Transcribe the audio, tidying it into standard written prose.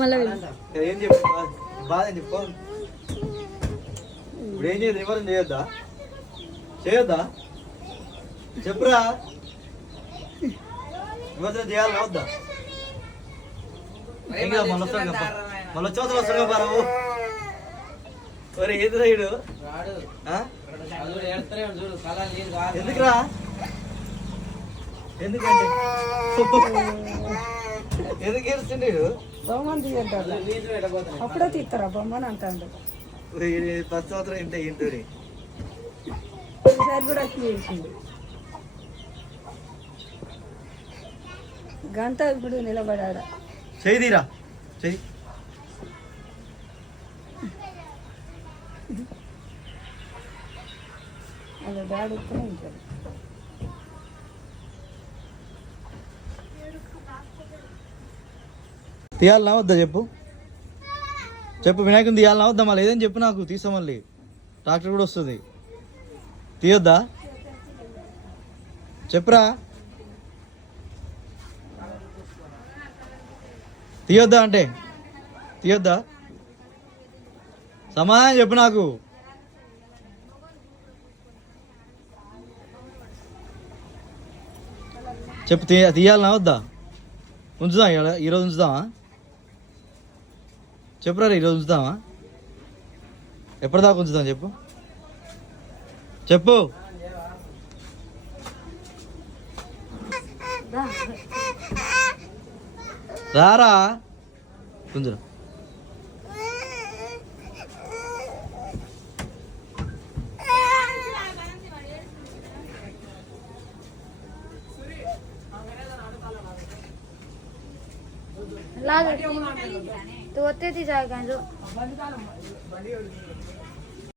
మళ్ళీ ఏం చెప్పు బాధ చెప్పు. ఇప్పుడు ఏం చేయదు, నివారణ చేయొద్దా? చేయొద్దా? చెప్పురా, నిమజ్జనం చేయాలని వద్దా? ఇంకా మళ్ళీ వస్తాడు కదా, మళ్ళీ వచ్చి వస్తాడు కదా బారావు. ఒరే ఏది రైడు ఎందుకురా? ఎందుకంటే ఎందుకు ఏడుస్తుండే? బొమ్మను తీయద్దు, అప్పుడే తీస్తారా బొమ్మని అంటాడు. 10 సంవత్సరం ఇంత ఇంటూరి ఈసారి కూడా అట్లా చేసింది. గంట ఇప్పుడు నిలబడాడ. చెయ్యిరా చెయ్యి. అలా డాడీ ఇస్తూనే ఉంటాడు. తీయాలనా వద్దా చెప్పు. చెప్పు వినాయకుని తీయాలనా వద్దా? మళ్ళీ ఏదని చెప్పు నాకు, తీసా మళ్ళీ ట్రాక్టర్ కూడా వస్తుంది. తీయొద్దా? చెప్పురా, తీయొద్దా అంటే తీయొద్దా? సమాధానం చెప్పు నాకు. చెప్పు తీయాలనా వద్దా? ఉంచుదాం, ఈరోజు ఉంచుదామా? చెప్పురా, ఈరోజు ఉంచుదామా? ఎప్పటిదాకా ఉంచుదాం చెప్పు. చెప్పు. రారా కొంచెం. तू होते थी जाएगा जो